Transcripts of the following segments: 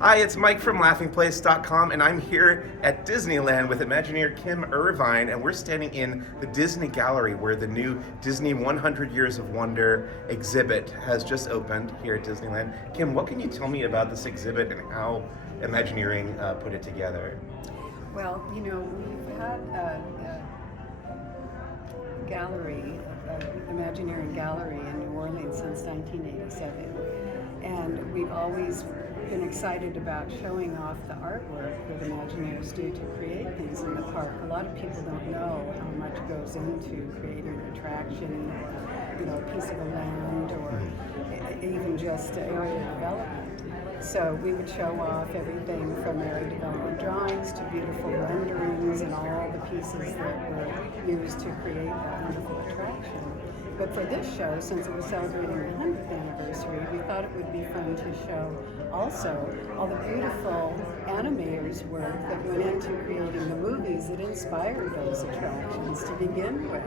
Hi, it's Mike from laughingplace.com, and I'm here at Disneyland with Imagineer Kim Irvine, and we're standing in the Disney Gallery where the new Disney 100 Years of Wonder exhibit has just opened here at Disneyland. Kim, what can you tell me about this exhibit and how Imagineering put it together? Well, we've had a gallery, Imagineering Gallery in New Orleans since 1987. And we've always been excited about showing off the artwork that Imagineers do to create things in the park. A lot of people don't know how much goes into creating an attraction, or, a piece of a land, or even just area development. So we would show off everything from area development drawings to beautiful renderings and all the pieces that were used to create that wonderful attraction. But for this show, since it was celebrating the 100th anniversary, we thought it would be fun to show also all the beautiful animators' work that went into creating the movies that inspired those attractions to begin with.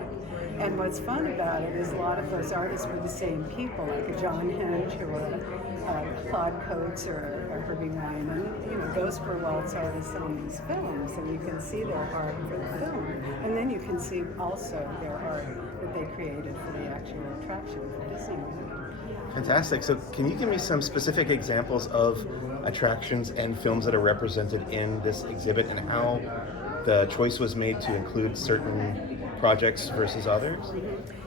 And what's fun about it is a lot of those artists were the same people, like a John Hench or a Claude Coates or a Herbie Wyman. Those were Walt's artists on these films, and you can see their art for the film. And then you can see also their art that they created for the actual attraction for Disneyland. Fantastic. So can you give me some specific examples of attractions and films that are represented in this exhibit and how the choice was made to include certain projects versus others?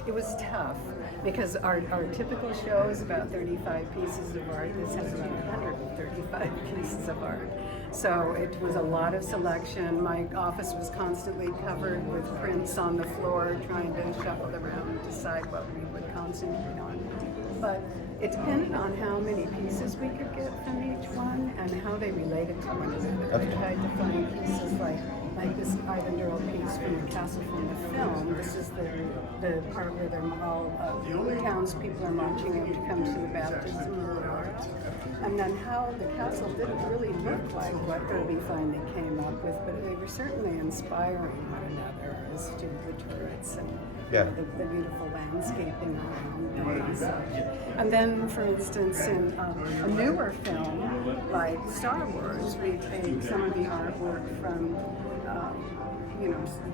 It was tough because our typical show is about 35 pieces of art. This has about 135 pieces of art. So it was a lot of selection. My office was constantly covered with prints on the floor, trying to shuffle around and decide what we would concentrate on. But it depended on how many pieces we could get from each one and how they related to one another. Okay. We tried to find pieces like this Ivan Durrell piece from the castle from the film. This is the part where they're all townspeople are marching up to come to the baptism of the Lord. And then how the castle didn't really look like what Herbie finally came up with, but they were certainly inspiring one another as to the turrets and the beautiful landscaping around them and such. And then, for instance, in a newer film like Star Wars, we take some of the artwork from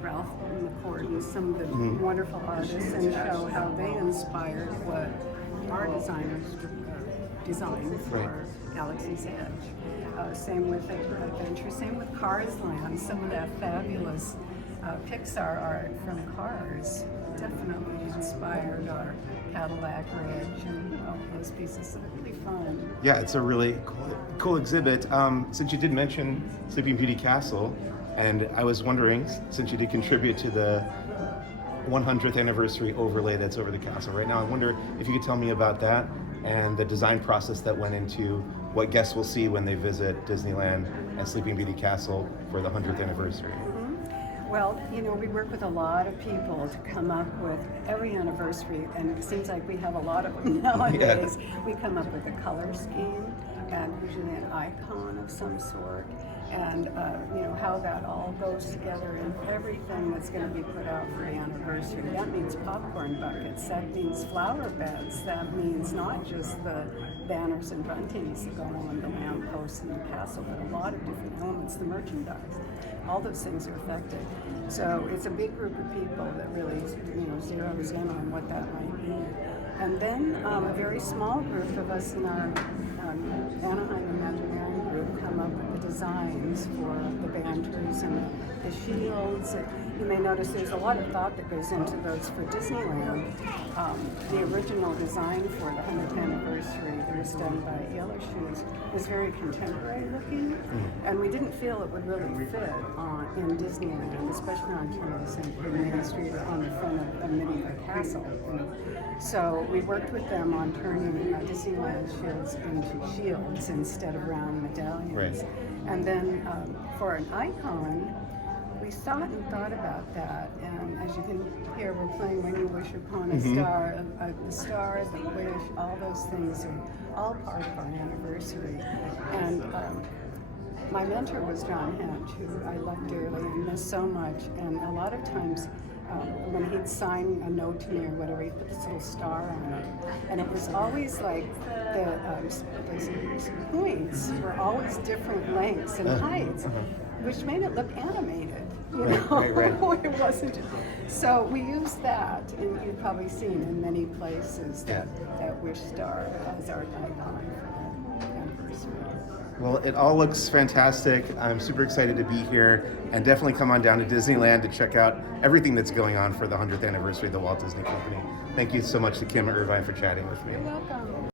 Ralph McCord and some of the wonderful artists and show how they inspired what our designers designed for Galaxy's Edge. Same with Adventure, same with Cars Land. Some of that fabulous Pixar art from Cars definitely inspired our Cadillac Ridge and all those pieces. So they're really fun. Yeah, it's a really cool exhibit. Since you did mention Sleeping Beauty Castle, and I was wondering, since you did contribute to the 100th anniversary overlay that's over the castle right now, I wonder if you could tell me about that and the design process that went into what guests will see when they visit Disneyland and Sleeping Beauty Castle for the 100th anniversary. Well, we work with a lot of people to come up with every anniversary, and it seems like we have a lot of them nowadays. Yeah. We come up with a color scheme and usually an icon of some sort, and how that all goes together in everything that's going to be put out for the anniversary. That means popcorn buckets, that means flower beds, that means not just the banners and buntings that go on the lampposts in the castle, but a lot of different elements, the merchandise. All those things are affected. So it's a big group of people that really, zeroes in on what that might be. And then a very small group of us in our Anaheim Imagineering group come up with the designs for the banters and the shields. You may notice there's a lot of thought that goes into those for Disneyland. The original design for the 100th anniversary that was done by Yellow Shoes was very contemporary looking, and we didn't feel it would really fit in Disneyland, especially on campus in Main Street or on the front of medieval castle. So we worked with them on turning Disneyland shields into shields instead of round medallions. Right. And then for an icon, we thought and thought about that, and as you can hear, we're playing When You Wish Upon a Star. The star, the wish, all those things are all part of our anniversary. And my mentor was John Hench, who I love dearly and miss so much, and a lot of times when he'd sign a note to me or whatever, he'd put this little star on it. And it was always like the points were always different lengths and heights, which made it look animated. You know, Right. it wasn't. So we used that, and you've probably seen in many places that wish star as our icon for the anniversary. Well, it all looks fantastic. I'm super excited to be here, and definitely come on down to Disneyland to check out everything that's going on for the 100th anniversary of the Walt Disney Company. Thank you so much to Kim Irvine for chatting with me. You're welcome.